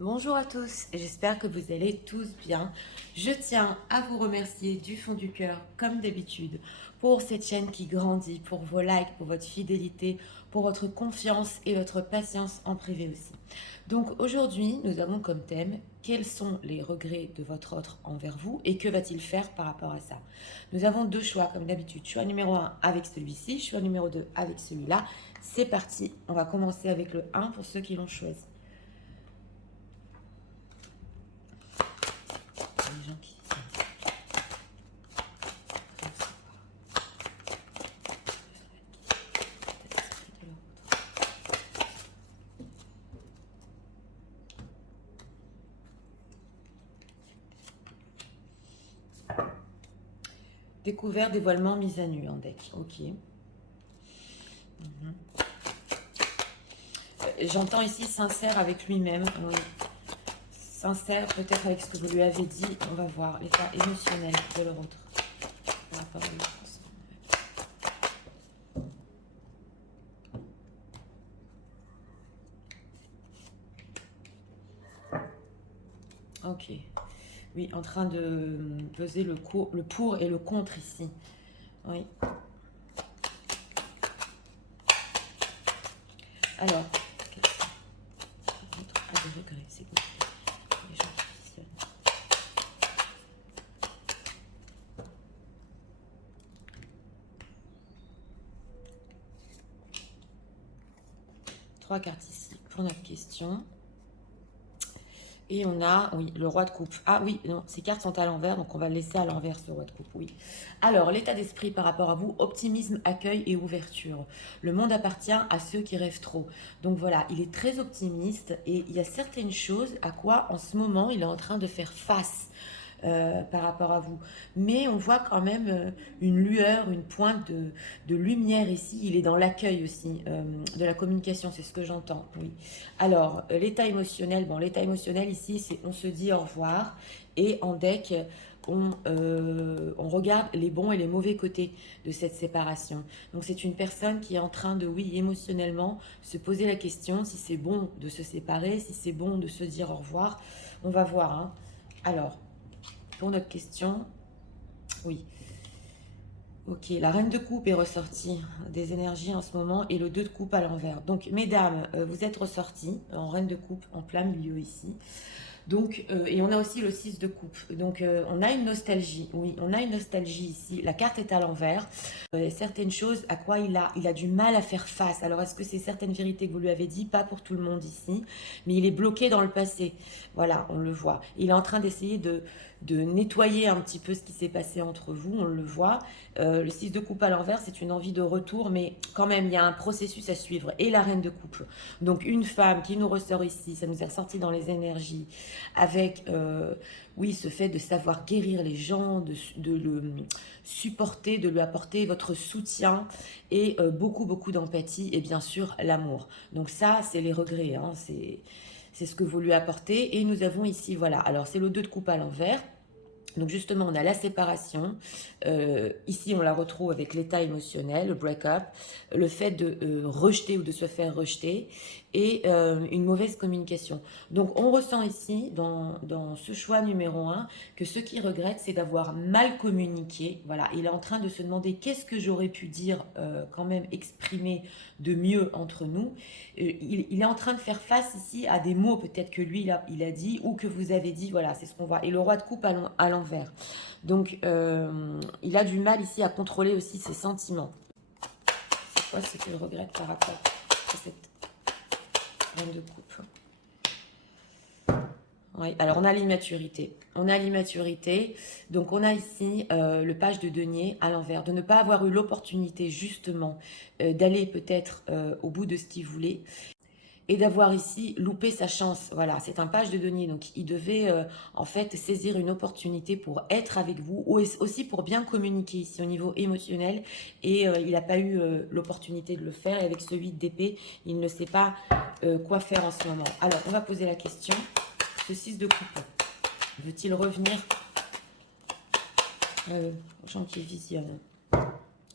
Bonjour à tous, j'espère que vous allez tous bien. Je tiens à vous remercier du fond du cœur, comme d'habitude, pour cette chaîne qui grandit, pour vos likes, pour votre fidélité, pour votre confiance et votre patience en privé aussi. Donc aujourd'hui, nous avons comme thème quels sont les regrets de votre autre envers vous et que va-t-il faire par rapport à ça. Nous avons deux choix comme d'habitude, choix numéro 1 avec celui-ci, choix numéro 2 avec celui-là. C'est parti, on va commencer avec le 1 pour ceux qui l'ont choisi. Les gens qui... Découvert, dévoilement, mise à nu en deck. Ok. J'entends ici sincère avec lui-même. Sincère peut-être avec ce que vous lui avez dit. On va voir l'état émotionnel de leur autre. Ok. Oui, en train de peser le pour et le contre ici. Oui. Alors, des regrets, c'est quoi? Les gens qui visionnent. Trois cartes ici pour notre question. Et on a, oui, le roi de coupe. Ah oui, non, ces cartes sont à l'envers, donc on va le laisser à l'envers, ce roi de coupe, oui. Alors, l'état d'esprit par rapport à vous, optimisme, accueil et ouverture. Le monde appartient à ceux qui rêvent trop. Donc voilà, il est très optimiste et il y a certaines choses à quoi, en ce moment, il est en train de faire face. Par rapport à vous. Mais on voit quand même une lueur, une pointe de lumière ici. Il est dans l'accueil aussi, de la communication, c'est ce que j'entends. Oui. Alors, l'état émotionnel, bon, l'état émotionnel ici, c'est on se dit au revoir. Et en deck, on regarde les bons et les mauvais côtés de cette séparation. Donc c'est une personne qui est en train de, oui, émotionnellement, se poser la question si c'est bon de se séparer, si c'est bon de se dire au revoir. On va voir. Hein. Alors, pour notre question, oui. Ok, la reine de coupe est ressortie des énergies en ce moment et le 2 de coupe à l'envers. Donc, mesdames, vous êtes ressorties en reine de coupe en plein milieu ici. Donc, et on a aussi le 6 de coupe. Donc, on a une nostalgie. Oui, on a une nostalgie ici. La carte est à l'envers. Certaines choses à quoi il a du mal à faire face. Alors, est-ce que c'est certaines vérités que vous lui avez dit? Pas pour tout le monde ici. Mais il est bloqué dans le passé. Voilà, on le voit. Il est en train d'essayer de nettoyer un petit peu ce qui s'est passé entre vous. On le voit. Le 6 de coupe à l'envers, c'est une envie de retour. Mais quand même, il y a un processus à suivre. Et la reine de coupe. Donc, une femme qui nous ressort ici, ça nous est ressorti dans les énergies avec, oui, ce fait de savoir guérir les gens, de le supporter, de lui apporter votre soutien et beaucoup, beaucoup d'empathie et bien sûr l'amour. Donc ça, c'est les regrets, hein, c'est ce que vous lui apportez. Et nous avons ici, voilà, alors c'est le 2 de coupe à l'envers. Donc justement, on a la séparation. Ici, on la retrouve avec l'état émotionnel, le break-up, le fait de rejeter ou de se faire rejeter et une mauvaise communication. Donc on ressent ici, dans ce choix numéro 1, que ce qu'il regrette, c'est d'avoir mal communiqué. Voilà, il est en train de se demander qu'est-ce que j'aurais pu dire, quand même exprimer de mieux entre nous. Il est en train de faire face ici à des mots peut-être que lui, il a dit ou que vous avez dit. Voilà, c'est ce qu'on voit. Et le roi de coupe à l'envers. Donc, il a du mal ici à contrôler aussi ses sentiments. C'est quoi ce qu'il regrette par rapport à cette reine de coupe? Oui, alors on a l'immaturité. On a l'immaturité. Donc on a ici le page de denier à l'envers. De ne pas avoir eu l'opportunité justement d'aller peut-être au bout de ce qu'il voulait. Et d'avoir ici loupé sa chance. Voilà, c'est un page de denier. Donc, il devait en fait saisir une opportunité pour être avec vous, ou aussi pour bien communiquer ici au niveau émotionnel. Et il n'a pas eu l'opportunité de le faire. Et avec ce 8 d'épée, il ne sait pas quoi faire en ce moment. Alors, on va poser la question. Ce 6 de coupe, veut-il revenir aux gens qui visionnent?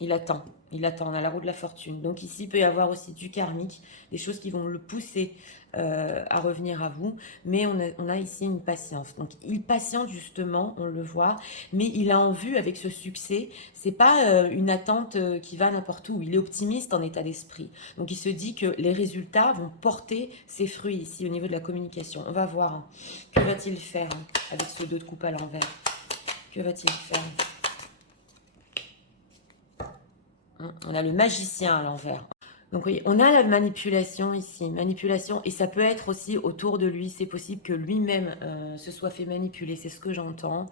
Il attend, on a la roue de la fortune. Donc ici, il peut y avoir aussi du karmique, des choses qui vont le pousser à revenir à vous. Mais on a ici une patience. Donc il patiente justement, on le voit, mais il a en vue avec ce succès. C'est pas une attente qui va n'importe où. Il est optimiste en état d'esprit. Donc il se dit que les résultats vont porter ses fruits ici au niveau de la communication. On va voir. Hein. Que va-t-il faire hein, avec ce 2 de coupe à l'envers? Que va-t-il faire? On a le magicien à l'envers. Donc oui, on a la manipulation ici, manipulation, et ça peut être aussi autour de lui, c'est possible que lui-même se soit fait manipuler, c'est ce que j'entends,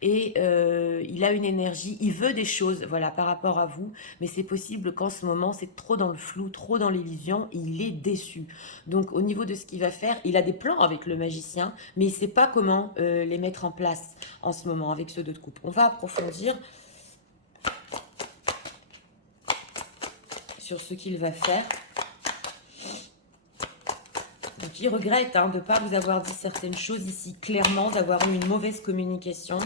et il a une énergie, il veut des choses, voilà, par rapport à vous, mais c'est possible qu'en ce moment, c'est trop dans le flou, trop dans l'illusion, il est déçu. Donc au niveau de ce qu'il va faire, il a des plans avec le magicien, mais il ne sait pas comment les mettre en place en ce moment avec ce 2 de coupe. On va approfondir sur ce qu'il va faire. Donc il regrette hein, de ne pas vous avoir dit certaines choses ici clairement, d'avoir eu une mauvaise communication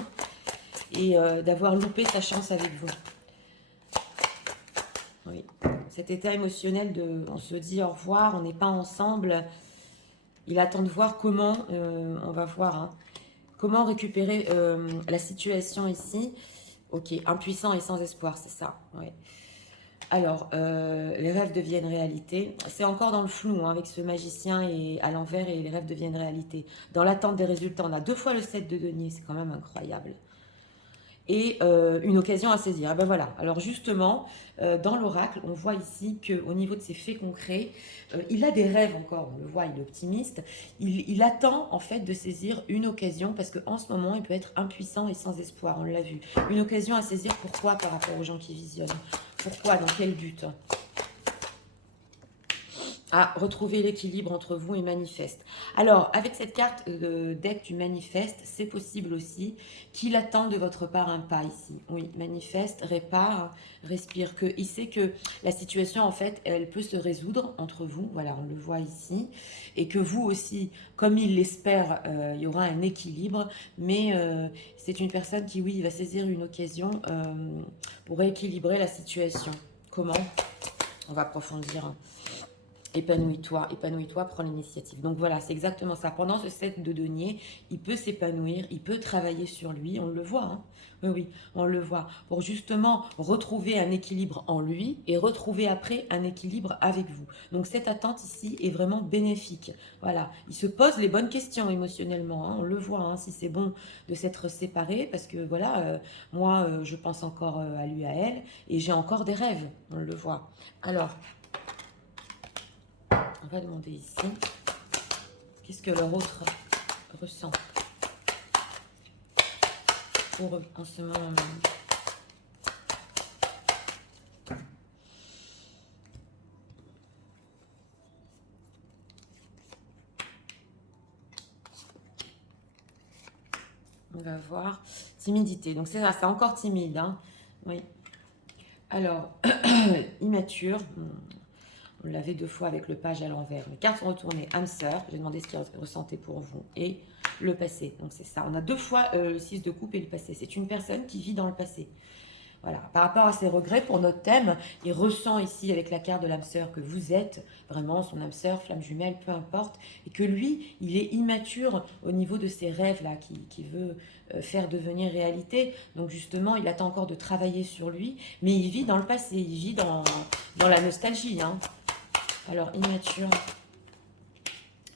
et d'avoir loupé sa chance avec vous. Oui. Cet état émotionnel de on se dit au revoir, on n'est pas ensemble. Il attend de voir comment, on va voir, hein, comment récupérer la situation ici. Ok, impuissant et sans espoir, c'est ça. Oui. Alors, les rêves deviennent réalité. C'est encore dans le flou hein, avec ce magicien et à l'envers et les rêves deviennent réalité. Dans l'attente des résultats, on a 2 fois le 7 de denier, c'est quand même incroyable. Et une occasion à saisir. Et ben voilà. Alors justement, dans l'oracle, on voit ici qu'au niveau de ses faits concrets, il a des rêves encore, on le voit, il est optimiste. Il attend en fait de saisir une occasion parce qu'en ce moment, il peut être impuissant et sans espoir, on l'a vu. Une occasion à saisir, pourquoi par rapport aux gens qui visionnent? Pourquoi? Dans quel but? À retrouver l'équilibre entre vous et manifeste. Alors, avec cette carte de deck du manifeste, c'est possible aussi qu'il attend de votre part un pas ici. Oui, manifeste, répare, respire, que il sait que la situation, en fait, elle peut se résoudre entre vous, voilà, on le voit ici, et que vous aussi, comme il l'espère, il y aura un équilibre, mais c'est une personne qui, oui, va saisir une occasion pour rééquilibrer la situation. Comment? On va approfondir. Épanouis-toi, prends l'initiative. Donc voilà, c'est exactement ça. Pendant ce set de denier, il peut s'épanouir, il peut travailler sur lui, on le voit, hein. Oui, oui, on le voit, pour justement retrouver un équilibre en lui et retrouver après un équilibre avec vous. Donc cette attente ici est vraiment bénéfique. Voilà, il se pose les bonnes questions émotionnellement, hein. On le voit, hein, si c'est bon de s'être séparé, parce que voilà, moi, je pense encore à lui, à elle, et j'ai encore des rêves, on le voit. Alors, on va demander ici, qu'est-ce que leur autre ressent pour eux en ce moment même. On va voir. Timidité. Donc c'est ça, c'est encore timide. Hein. Oui. Alors, immature. On l'avait 2 fois avec le page à l'envers. Les cartes sont retournées. Âme sœur. J'ai demandé ce qu'il ressentait pour vous. Et le passé. Donc c'est ça. On a 2 fois le 6 de coupe et le passé. C'est une personne qui vit dans le passé. Voilà. Par rapport à ses regrets, pour notre thème, il ressent ici avec la carte de l'âme sœur que vous êtes vraiment son âme sœur, flamme jumelle, peu importe, et que lui, il est immature au niveau de ses rêves là, qui veut faire devenir réalité. Donc justement, il attend encore de travailler sur lui, mais il vit dans le passé, il vit dans la nostalgie. Hein. Alors immature,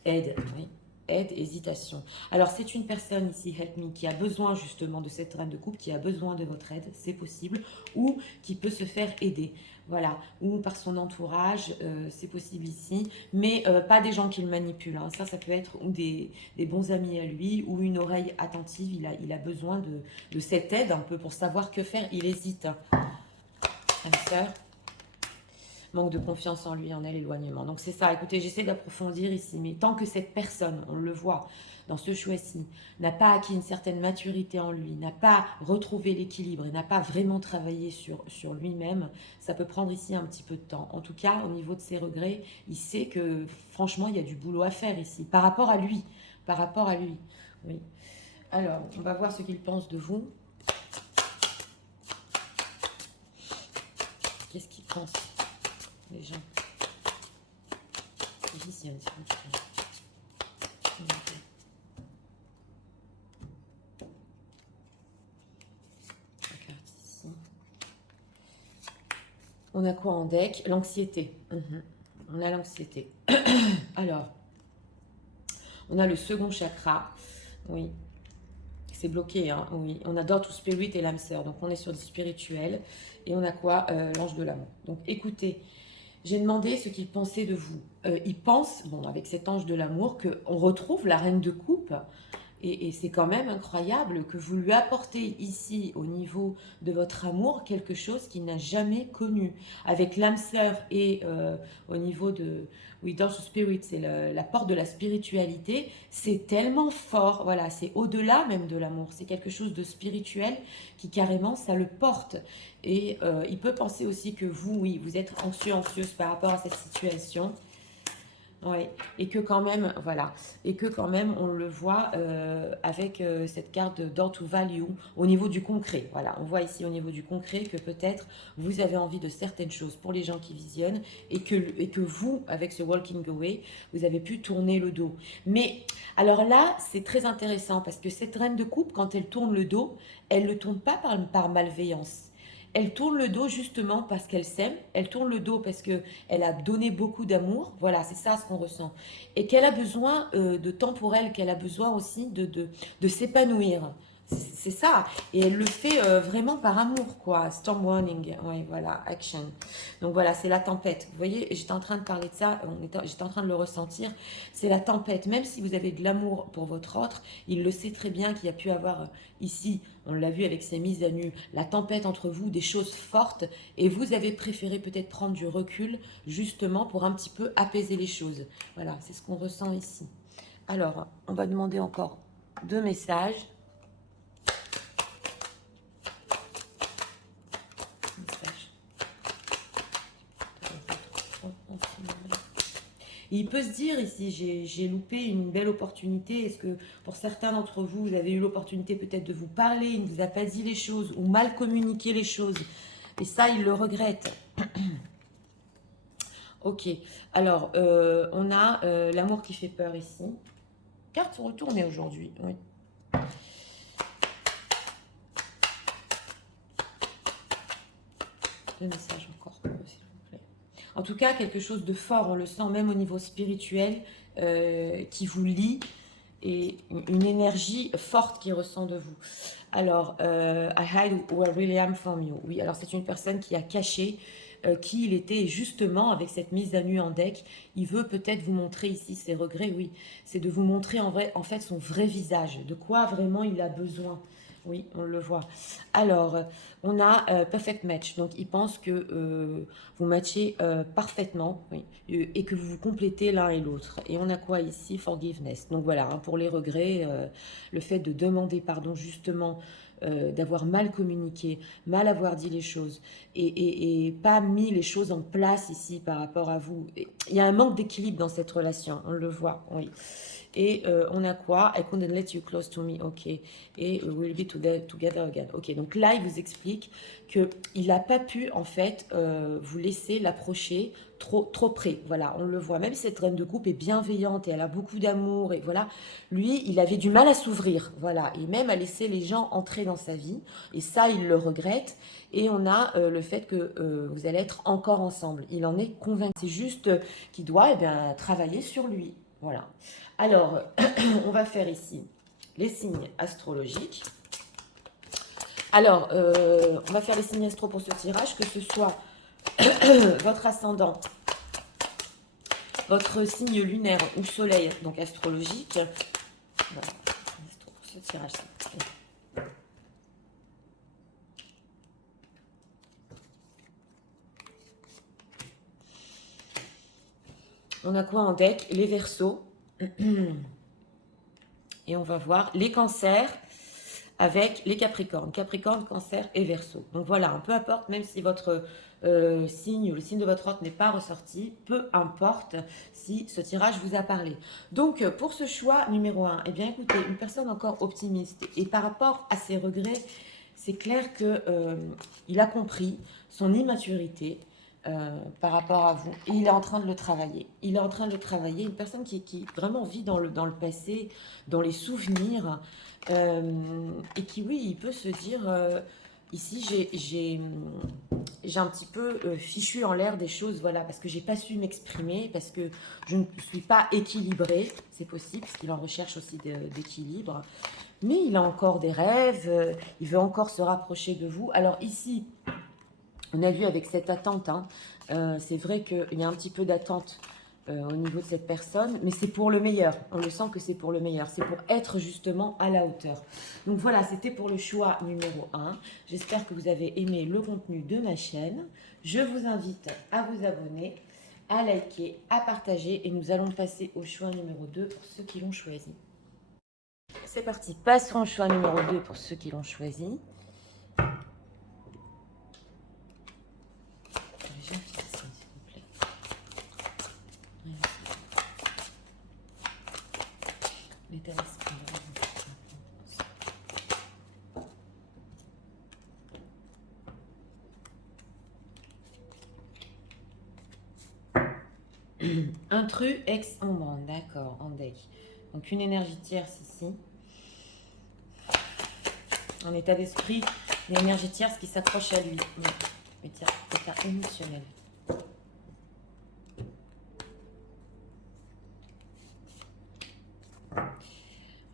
aide, oui. Aide, hésitation. Alors, c'est une personne ici, Help Me, qui a besoin justement de cette reine de coupe, qui a besoin de votre aide, c'est possible, ou qui peut se faire aider, voilà, ou par son entourage, c'est possible ici, mais pas des gens qui le manipulent, hein. Ça peut être ou des bons amis à lui, ou une oreille attentive, il a besoin de cette aide un peu pour savoir que faire, il hésite. Âme sœur. Manque de confiance en lui, en elle, éloignement. Donc c'est ça, écoutez, j'essaie d'approfondir ici, mais tant que cette personne, on le voit dans ce choix-ci, n'a pas acquis une certaine maturité en lui, n'a pas retrouvé l'équilibre et n'a pas vraiment travaillé sur lui-même, ça peut prendre ici un petit peu de temps. En tout cas, au niveau de ses regrets, il sait que franchement, il y a du boulot à faire ici, par rapport à lui, par rapport à lui. Oui. Alors, on va voir ce qu'il pense de vous. Qu'est-ce qu'ils pensent, les gens? Magicienne, s'il vous plaît. Ici. On a quoi en deck? L'anxiété. On a l'anxiété. Alors, on a le second chakra. Oui. C'est bloqué, hein, oui. On a Door to Spirit et l'âme sœur. Donc, on est sur du spirituel. Et on a quoi? L'ange de l'amour. Donc, écoutez, j'ai demandé ce qu'il pensait de vous. Il pense, bon, avec cet ange de l'amour, qu'on retrouve la reine de coupe. Et c'est quand même incroyable que vous lui apportez ici, au niveau de votre amour, quelque chose qu'il n'a jamais connu. Avec l'âme sœur et au niveau de... Oui, Door to Spirit, c'est la porte de la spiritualité. C'est tellement fort, voilà, c'est au-delà même de l'amour. C'est quelque chose de spirituel qui carrément, ça le porte. Et il peut penser aussi que vous, oui, vous êtes anxieux, anxieuse par rapport à cette situation. Oui, et que quand même, voilà, et que quand même, on le voit avec cette carte Door to Value au niveau du concret. Voilà, on voit ici au niveau du concret que peut-être vous avez envie de certaines choses pour les gens qui visionnent et que vous, avec ce Walking Away, vous avez pu tourner le dos. Mais alors là, c'est très intéressant parce que cette reine de coupe, quand elle tourne le dos, elle ne le tourne pas par malveillance. Elle tourne le dos justement parce qu'elle s'aime, elle tourne le dos parce qu'elle a donné beaucoup d'amour, voilà, c'est ça ce qu'on ressent. Et qu'elle a besoin de temps pour elle, qu'elle a besoin aussi de s'épanouir. C'est ça. Et elle le fait vraiment par amour, quoi. Storm warning, oui, voilà, action. Donc voilà, c'est la tempête. Vous voyez, j'étais en train de parler de ça, j'étais en train de le ressentir. C'est la tempête. Même si vous avez de l'amour pour votre autre, il le sait très bien qu'il y a pu avoir ici, on l'a vu avec ces mises à nu, la tempête entre vous, des choses fortes. Et vous avez préféré peut-être prendre du recul, justement, pour un petit peu apaiser les choses. Voilà, c'est ce qu'on ressent ici. Alors, on va demander encore 2 messages. Il peut se dire ici, j'ai loupé une belle opportunité. Est-ce que pour certains d'entre vous, vous avez eu l'opportunité peut-être de vous parler, il ne vous a pas dit les choses ou mal communiqué les choses. Et ça, il le regrette. Ok, alors on a l'amour qui fait peur ici. Cartes sont retournées aujourd'hui, oui. Deux messages encore pour vous, s'il vous plaît. En tout cas, quelque chose de fort, on le sent même au niveau spirituel, qui vous lie, et une énergie forte qui ressent de vous. Alors, I hide who I really am from you. Oui, alors c'est une personne qui a caché qui il était, et justement avec cette mise à nu en deck, il veut peut-être vous montrer ici ses regrets, oui, c'est de vous montrer en fait son vrai visage, de quoi vraiment il a besoin. Oui, on le voit. Alors, on a Perfect Match. Donc, il pense que vous matchez parfaitement, oui, et que vous vous complétez l'un et l'autre. Et on a quoi ici? Forgiveness. Donc, voilà, hein, pour les regrets, le fait de demander pardon, justement, d'avoir mal communiqué, mal avoir dit les choses et pas mis les choses en place ici par rapport à vous. Il y a un manque d'équilibre dans cette relation, on le voit, oui. Et on a quoi? I couldn't let you close to me, ok. Et we'll be together again, ok. Donc là, il vous explique qu'il n'a pas pu, en fait, vous laisser l'approcher trop près. Voilà, on le voit. Même si cette reine de coupe est bienveillante et elle a beaucoup d'amour, et voilà, lui, il avait du mal à s'ouvrir, voilà, et même à laisser les gens entrer dans sa vie. Et ça, il le regrette. Et on a le fait que vous allez être encore ensemble. Il en est convaincu. C'est juste qu'il doit travailler sur lui. Voilà. Alors, on va faire ici les signes astrologiques. Alors, on va faire les signes astro pour ce tirage, que ce soit votre ascendant, votre signe lunaire ou soleil, donc astrologique. Voilà, astro pour ce tirage. On a quoi en deck? Les Verseaux. Et on va voir les Cancers avec les Capricornes. Capricorne, Cancer et Verseau. Donc voilà, peu importe, même si votre signe ou le signe de votre hôte n'est pas ressorti, peu importe si ce tirage vous a parlé. Donc pour ce choix numéro 1, eh bien écoutez, une personne encore optimiste et par rapport à ses regrets, c'est clair que il a compris son immaturité par rapport à vous et il est en train de le travailler. Il est en train de le travailler. Une personne qui vraiment vit dans le passé, dans les souvenirs et qui, oui, il peut se dire ici, j'ai un petit peu fichu en l'air des choses, voilà, parce que j'ai pas su m'exprimer, parce que je ne suis pas équilibrée, c'est possible, parce qu'il en recherche aussi d'équilibre. Mais il a encore des rêves, il veut encore se rapprocher de vous. Alors ici, on a vu avec cette attente, hein, c'est vrai qu'il y a un petit peu d'attente au niveau de cette personne, mais c'est pour le meilleur. On le sent que c'est pour le meilleur. C'est pour être justement à la hauteur. Donc voilà, c'était pour le choix numéro 1. J'espère que vous avez aimé le contenu de ma chaîne. Je vous invite à vous abonner, à liker, à partager et nous allons passer au choix numéro 2 pour ceux qui l'ont choisi. C'est parti, passons au choix numéro 2 pour ceux qui l'ont choisi. L'état d'esprit. Intrus ex ombre, d'accord, en deck. Donc une énergie tierce ici. En état d'esprit, une énergie tierce qui s'accroche à lui. État émotionnel.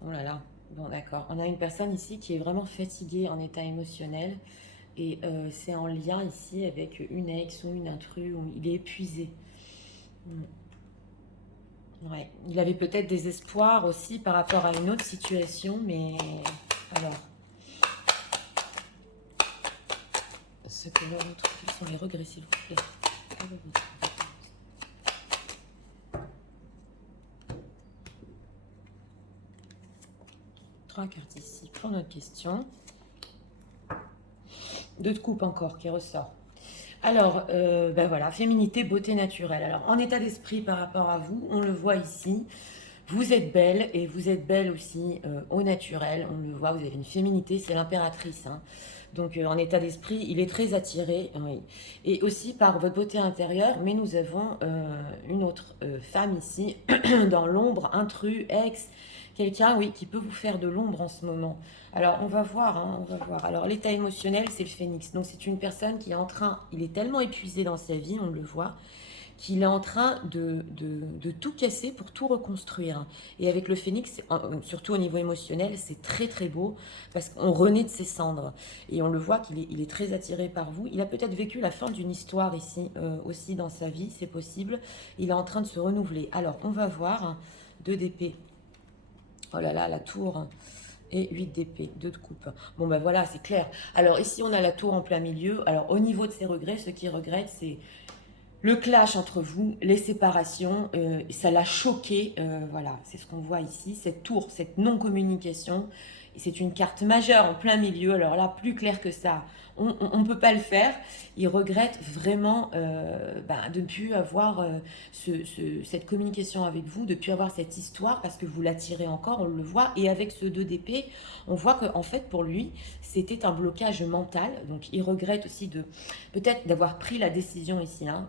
Oh là là, bon d'accord. On a une personne ici qui est vraiment fatiguée en état émotionnel. Et c'est en lien ici avec une ex ou une intrus, où il est épuisé. Ouais. Il avait peut-être des espoirs aussi par rapport à une autre situation, mais alors, ce que l'on retrouve, quels sont les regrets, s'il vous plaît. 3 cartes ici pour notre question. 2 de coupe encore qui ressort. Alors, ben voilà, féminité, beauté naturelle. Alors, en état d'esprit par rapport à vous, on le voit ici. Vous êtes belle et vous êtes belle aussi au naturel. On le voit, vous avez une féminité, c'est l'impératrice. Hein. Donc, en état d'esprit, il est très attiré. Oui. Et aussi par votre beauté intérieure. Mais nous avons une autre femme ici, dans l'ombre, intrus, ex. Quelqu'un, oui, qui peut vous faire de l'ombre en ce moment. Alors, on va voir, hein, on va voir. Alors, l'état émotionnel, c'est le phénix. Donc, c'est une personne qui est en train, il est tellement épuisé dans sa vie, on le voit, qu'il est en train de tout casser pour tout reconstruire. Et avec le phénix, surtout au niveau émotionnel, c'est très très beau parce qu'on renaît de ses cendres. Et on le voit qu'il est, il est très attiré par vous. Il a peut-être vécu la fin d'une histoire ici aussi dans sa vie, c'est possible. Il est en train de se renouveler. Alors, on va voir 2 d'épée. Oh là là, la tour et 8 d'épée, 2 de coupe. Bon ben voilà, c'est clair. Alors ici, on a la tour en plein milieu. Alors au niveau de ses regrets, ce qu'il regrette, c'est le clash entre vous, les séparations, ça l'a choqué, voilà, c'est ce qu'on voit ici, cette tour, cette non-communication, c'est une carte majeure en plein milieu, alors là, plus clair que ça, on ne peut pas le faire. Il regrette vraiment de ne plus avoir cette communication avec vous, de ne plus avoir cette histoire, parce que vous l'attirez encore, on le voit, et avec ce 2 d'épée, on voit qu'en fait, pour lui, c'était un blocage mental, donc il regrette aussi de peut-être d'avoir pris la décision ici, hein,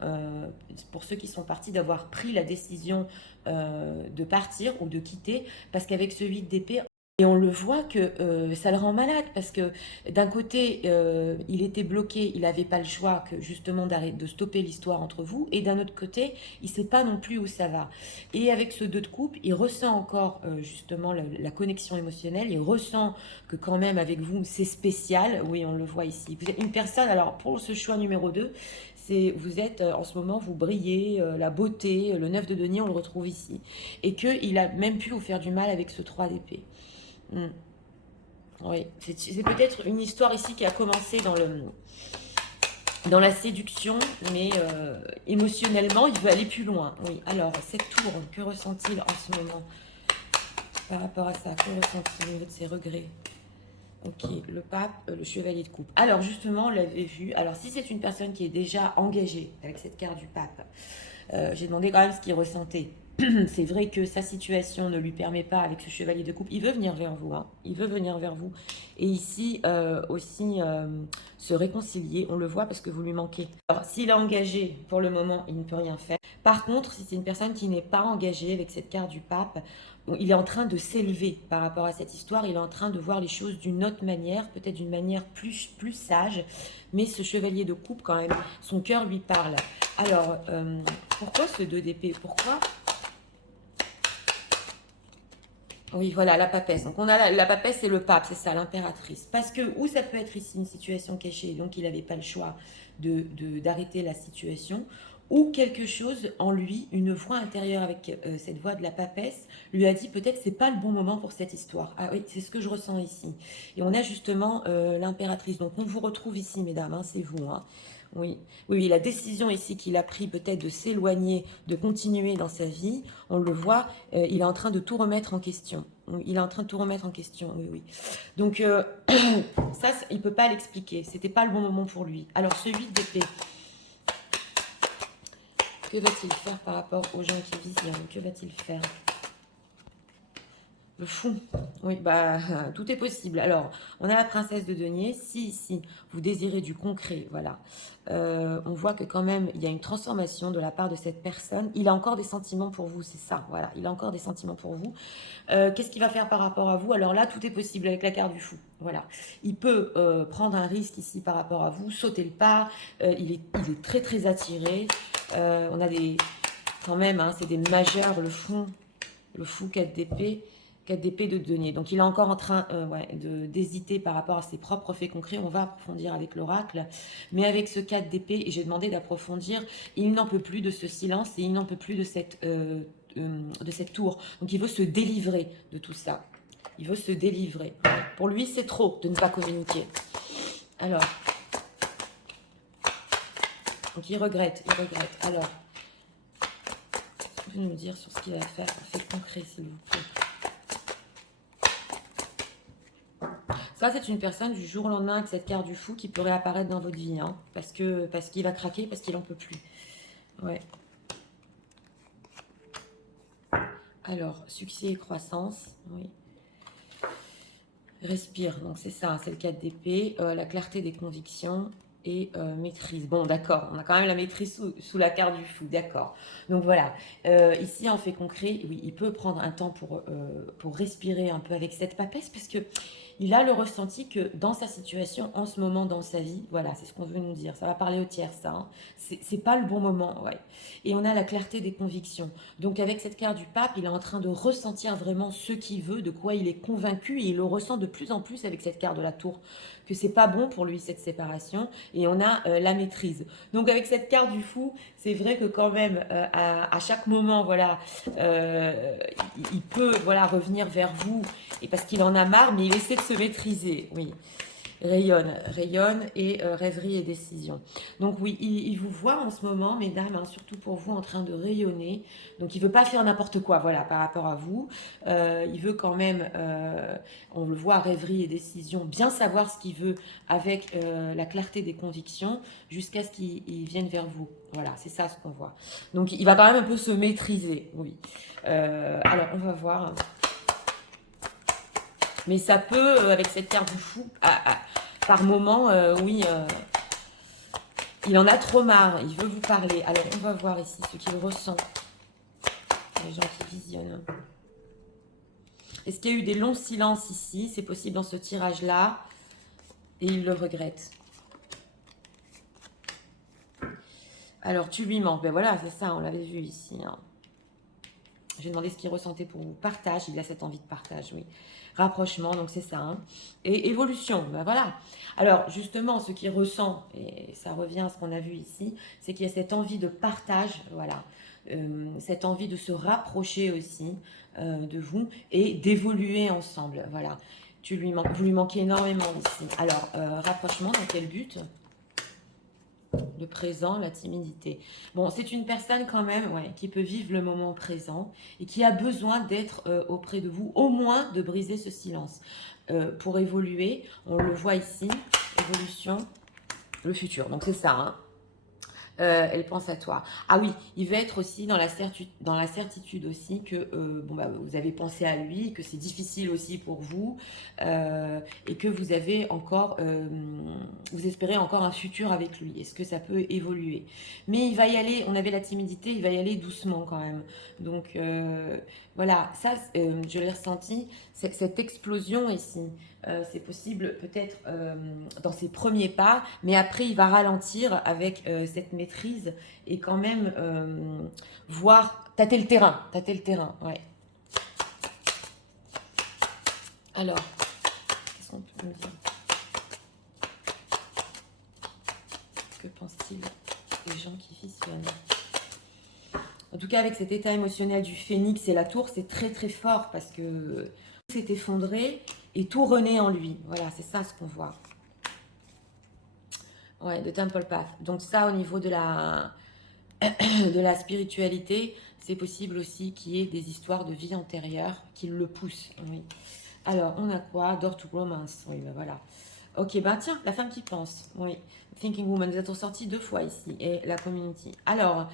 pour ceux qui sont partis, d'avoir pris la décision de partir ou de quitter, parce qu'avec ce 8 d'épée, et on le voit que ça le rend malade, parce que d'un côté, il était bloqué, il n'avait pas le choix que justement de stopper l'histoire entre vous, et d'un autre côté, il ne sait pas non plus où ça va. Et avec ce 2 de coupe, il ressent encore justement la connexion émotionnelle, il ressent que quand même avec vous, c'est spécial, oui, on le voit ici. Vous êtes une personne, alors pour ce choix numéro 2, vous êtes en ce moment, vous brillez, la beauté, le 9 de denier, on le retrouve ici. Et qu'il a même pu vous faire du mal avec ce 3 d'épée. Oui, c'est peut-être une histoire ici qui a commencé dans la séduction, mais émotionnellement, il veut aller plus loin. Oui, alors, cette tour, que ressent-il en ce moment par rapport à ça? Que ressent-il au niveau de ses regrets? Ok, le pape, le chevalier de coupe. Alors justement, on l'avait vu. Alors si c'est une personne qui est déjà engagée avec cette carte du pape, j'ai demandé quand même ce qu'il ressentait. c'est vrai que sa situation ne lui permet pas avec ce chevalier de coupe. Il veut venir vers vous, hein. Il veut venir vers vous. Et ici, aussi, se réconcilier. On le voit parce que vous lui manquez. Alors, s'il est engagé, pour le moment, il ne peut rien faire. Par contre, si c'est une personne qui n'est pas engagée avec cette carte du pape, il est en train de s'élever par rapport à cette histoire. Il est en train de voir les choses d'une autre manière, peut-être d'une manière plus sage. Mais ce chevalier de coupe, quand même, son cœur lui parle. Alors, pourquoi ce 2 d'épée? Pourquoi? Oui, voilà, la papesse. Donc, on a la papesse et le pape, c'est ça, l'impératrice. Parce que, ou ça peut être ici une situation cachée, donc il n'avait pas le choix d'arrêter la situation, ou quelque chose en lui, une voix intérieure avec cette voix de la papesse, lui a dit peut-être c'est pas le bon moment pour cette histoire. Ah oui, c'est ce que je ressens ici. Et on a justement l'impératrice. Donc, on vous retrouve ici, mesdames, hein, c'est vous, hein. Oui, oui, oui, la décision ici qu'il a pris peut-être de s'éloigner, de continuer dans sa vie, on le voit, il est en train de tout remettre en question. Il est en train de tout remettre en question, oui, oui. Donc, ça, il ne peut pas l'expliquer. C'était pas le bon moment pour lui. Alors, ce 8 d'épée, que va-t-il faire par rapport aux gens qui visionnent? Que va-t-il faire? Le fou. Oui, bah, tout est possible. Alors, on a la princesse de denier. Si vous désirez du concret, voilà. On voit que quand même, il y a une transformation de la part de cette personne. Il a encore des sentiments pour vous, c'est ça, voilà. Il a encore des sentiments pour vous. Qu'est-ce qu'il va faire par rapport à vous? Alors là, tout est possible avec la carte du fou, voilà. Il peut prendre un risque ici par rapport à vous, sauter le pas. Il est très, très attiré. On a des... Quand même, hein, c'est des majeurs, le fou 4 d'épée. 4 d'épée de denier. Donc, il est encore en train d'hésiter par rapport à ses propres faits concrets. On va approfondir avec l'oracle. Mais avec ce 4 d'épée, et j'ai demandé d'approfondir, il n'en peut plus de ce silence et il n'en peut plus de cette tour. Donc, il veut se délivrer de tout ça. Il veut se délivrer. Pour lui, c'est trop de ne pas communiquer. Alors, donc il regrette. Alors, vous pouvez nous dire sur ce qu'il va faire en fait concret, s'il vous plaît. Ça, c'est une personne du jour au lendemain avec cette carte du fou qui peut réapparaître dans votre vie, hein, parce qu'il va craquer, parce qu'il n'en peut plus. Ouais. Alors, succès et croissance, oui. Respire, donc c'est ça, c'est le 4 d'épée, la clarté des convictions et maîtrise. Bon, d'accord, on a quand même la maîtrise sous la carte du fou, d'accord. Donc voilà, ici en fait concret, oui, il peut prendre un temps pour respirer un peu avec cette papesse, parce que il a le ressenti que dans sa situation, en ce moment dans sa vie, voilà, c'est ce qu'on veut nous dire, ça va parler au tiers, ça, hein. C'est pas le bon moment, ouais. Et on a la clarté des convictions. Donc avec cette carte du pape, il est en train de ressentir vraiment ce qu'il veut, de quoi il est convaincu, et il le ressent de plus en plus avec cette carte de la tour, que c'est pas bon pour lui cette séparation, et on a la maîtrise. Donc avec cette carte du fou, c'est vrai que quand même, à chaque moment, voilà, il peut voilà, revenir vers vous, et parce qu'il en a marre, mais il essaie de se maîtriser, oui. Rayonne et rêverie et décision. Donc oui, il vous voit en ce moment, mesdames, hein, surtout pour vous, en train de rayonner. Donc il ne veut pas faire n'importe quoi, voilà, par rapport à vous. Il veut quand même, on le voit, rêverie et décision, bien savoir ce qu'il veut avec la clarté des convictions jusqu'à ce qu'il vienne vers vous. Voilà, c'est ça ce qu'on voit. Donc il va quand même un peu se maîtriser, oui. Alors on va voir. Mais ça peut, avec cette carte du fou, par moment, oui, il en a trop marre, il veut vous parler. Alors, on va voir ici ce qu'il ressent. Les gens qui visionnent. Est-ce qu'il y a eu des longs silences ici? C'est possible dans ce tirage-là. Et il le regrette. Alors, tu lui manques. Ben voilà, c'est ça, on l'avait vu ici, hein. J'ai demandé ce qu'il ressentait pour vous. Partage, il a cette envie de partage, oui. Rapprochement, donc c'est ça, hein. Et évolution, ben voilà. Alors, justement, ce qu'il ressent, et ça revient à ce qu'on a vu ici, c'est qu'il y a cette envie de partage, voilà. Cette envie de se rapprocher aussi de vous et d'évoluer ensemble, voilà. Vous lui manquez énormément ici. Alors, rapprochement, dans quel but ? Le présent, la timidité. Bon, c'est une personne quand même qui peut vivre le moment présent et qui a besoin d'être auprès de vous, au moins de briser ce silence. Pour évoluer, on le voit ici, évolution, le futur. Donc c'est ça, hein. elle pense à toi. Ah oui, il va être aussi dans la certitude aussi que bon, bah, vous avez pensé à lui, que c'est difficile aussi pour vous et que vous avez encore, vous espérez encore un futur avec lui. Est-ce que ça peut évoluer? Mais il va y aller, on avait la timidité, il va y aller doucement quand même. Donc voilà, ça je l'ai ressenti, cette explosion ici. C'est possible peut-être dans ses premiers pas, mais après il va ralentir avec cette maîtrise et quand même voir, tâter le terrain, ouais. Alors, qu'est-ce qu'on peut me dire? Que pense-t-il des gens qui visionnent? En tout cas, avec cet état émotionnel du phénix et la tour, c'est très très fort parce que tout s'est effondré et tout renaît en lui. Voilà, c'est ça ce qu'on voit. Ouais, de Temple Path. Donc ça, au niveau de la spiritualité, c'est possible aussi qu'il y ait des histoires de vie antérieure qui le poussent. Oui. Alors, on a quoi? Door to Romance. Oui, ben voilà. Ok, bah tiens, la femme qui pense. Oui. Thinking Woman, nous avons sorti 2 fois ici. Et la community. Alors,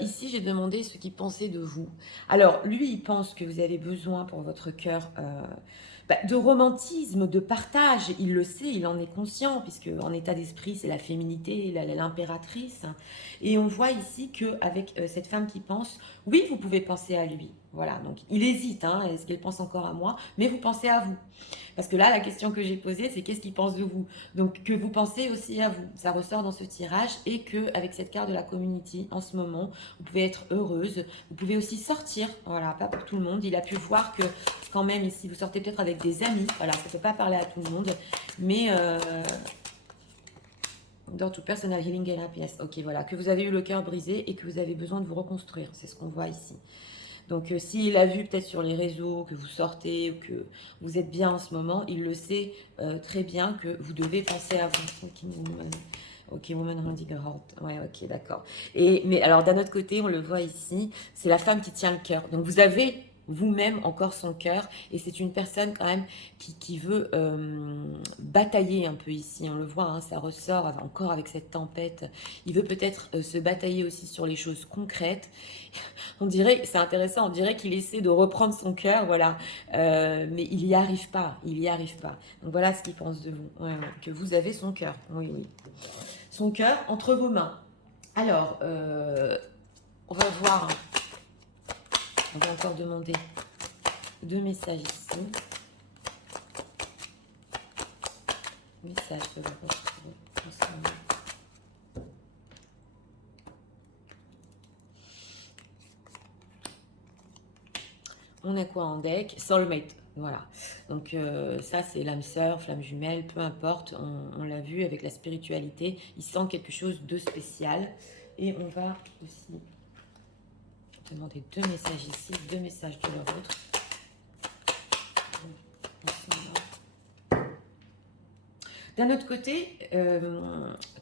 ici, j'ai demandé ce qu'il pensait de vous. Alors, lui, il pense que vous avez besoin pour votre cœur de romantisme, de partage. Il le sait, il en est conscient, puisque en état d'esprit, c'est la féminité, l'impératrice. Et on voit ici qu'avec cette femme qui pense, oui, vous pouvez penser à lui. Voilà, donc il hésite, hein, est-ce qu'elle pense encore à moi? Mais vous pensez à vous. Parce que là, la question que j'ai posée, c'est qu'est-ce qu'il pense de vous? Donc, que vous pensez aussi à vous. Ça ressort dans ce tirage et qu'avec cette carte de la community, en ce moment, vous pouvez être heureuse. Vous pouvez aussi sortir. Voilà, pas pour tout le monde. Il a pu voir que quand même ici, vous sortez peut-être avec des amis. Voilà, ça ne peut pas parler à tout le monde. Mais... Door to personal healing and happiness. Ok, voilà. Que vous avez eu le cœur brisé et que vous avez besoin de vous reconstruire. C'est ce qu'on voit ici. Donc, s'il a vu peut-être sur les réseaux que vous sortez ou que vous êtes bien en ce moment, il le sait très bien que vous devez penser à vous. Ok, woman holding a heart. Ouais, ok, d'accord. Mais alors, d'un autre côté, on le voit ici, c'est la femme qui tient le cœur. Donc, vous avez vous-même encore son cœur et c'est une personne quand même qui veut batailler un peu ici, on le voit, hein, ça ressort encore avec cette tempête. Il veut peut-être se batailler aussi sur les choses concrètes. On dirait, c'est intéressant, on dirait qu'il essaie de reprendre son cœur, voilà, mais il n'y arrive pas, il n'y arrive pas. Donc voilà ce qu'il pense de vous, ouais, ouais, que vous avez son cœur, oui, oui. Son cœur entre vos mains. Alors, on va voir, on va encore demander 2 messages ici. Message de la retrouver ensemble. On a quoi en deck? Soulmate, voilà. Donc ça, c'est l'âme sœur, flamme jumelle, peu importe. On l'a vu avec la spiritualité. Il sent quelque chose de spécial. Et on va aussi demander 2 messages ici, 2 messages de leur autre. D'un autre côté,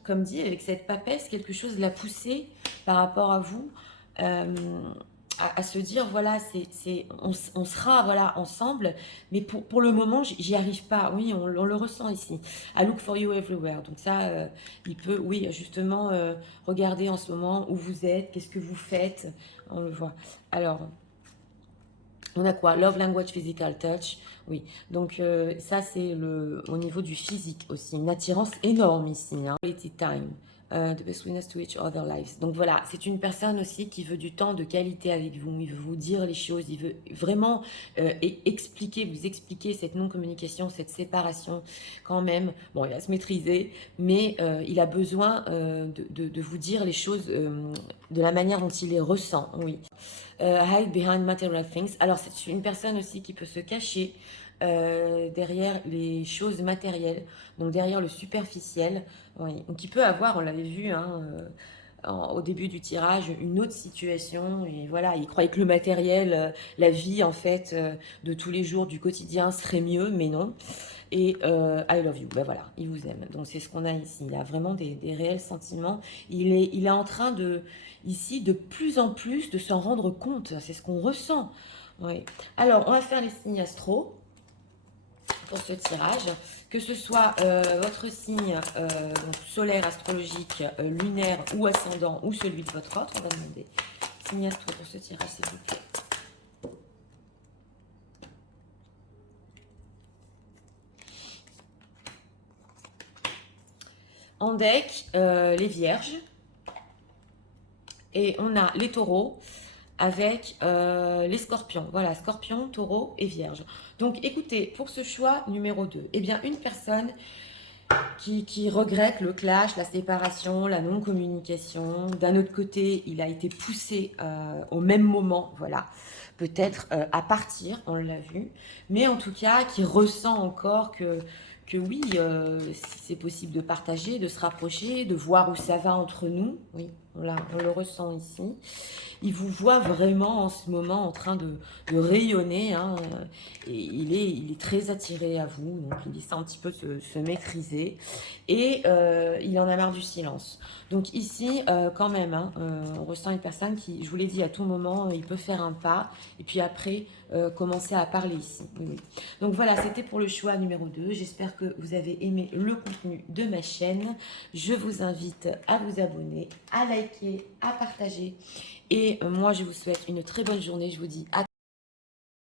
comme dit, avec cette papesse, quelque chose l'a poussé par rapport à vous. À se dire, voilà, on sera voilà, ensemble, mais pour le moment, j'y arrive pas. Oui, on le ressent ici. I look for you everywhere. Donc ça, il peut, oui, justement, regarder en ce moment où vous êtes, qu'est-ce que vous faites. On le voit. Alors, on a quoi? Love language, physical touch. Oui, donc ça, c'est au niveau du physique aussi. Une attirance énorme ici. Hein. Quality time. The best witness to each other lives. Donc voilà, c'est une personne aussi qui veut du temps de qualité avec vous. Il veut vous dire les choses. Il veut vraiment vous expliquer cette non-communication, cette séparation quand même. Bon, il va se maîtriser, mais il a besoin de vous dire les choses de la manière dont il les ressent. Oui. Hide behind material things. Alors, c'est une personne aussi qui peut se cacher derrière les choses matérielles, donc derrière le superficiel. Oui. Donc, il peut avoir, on l'avait vu hein, au début du tirage, une autre situation. Et voilà, il croyait que le matériel, la vie en fait, de tous les jours, du quotidien serait mieux, mais non. Et I love you, ben voilà, il vous aime. Donc c'est ce qu'on a ici. Il a vraiment des réels sentiments. Il est en train de, ici, de plus en plus, de s'en rendre compte. C'est ce qu'on ressent. Oui. Alors, on va faire les signes astro. pour ce tirage, que ce soit votre signe donc solaire, astrologique, lunaire ou ascendant, ou celui de votre autre. On va demander signe astro pour ce tirage, s'il vous plaît. En deck, les vierges. Et on a les taureaux avec les scorpions. Voilà, scorpion, taureau et vierge. Donc écoutez, pour ce choix numéro 2, eh bien une personne qui regrette le clash, la séparation, la non-communication. D'un autre côté, il a été poussé au même moment, voilà, peut-être à partir, on l'a vu. Mais en tout cas, qui ressent encore que oui, c'est possible de partager, de se rapprocher, de voir où ça va entre nous. Oui, on le ressent ici. Il vous voit vraiment en ce moment en train de rayonner, hein, et il est très attiré à vous, donc il essaie un petit peu de se maîtriser, et il en a marre du silence. Donc ici, quand même, hein, on ressent une personne qui, je vous l'ai dit, à tout moment, il peut faire un pas, et puis après, commencer à parler ici. Oui, oui. Donc voilà, c'était pour le choix numéro 2. J'espère que vous avez aimé le contenu de ma chaîne. Je vous invite à vous abonner, à liker, à partager. Et moi, je vous souhaite une très bonne journée. Je vous dis à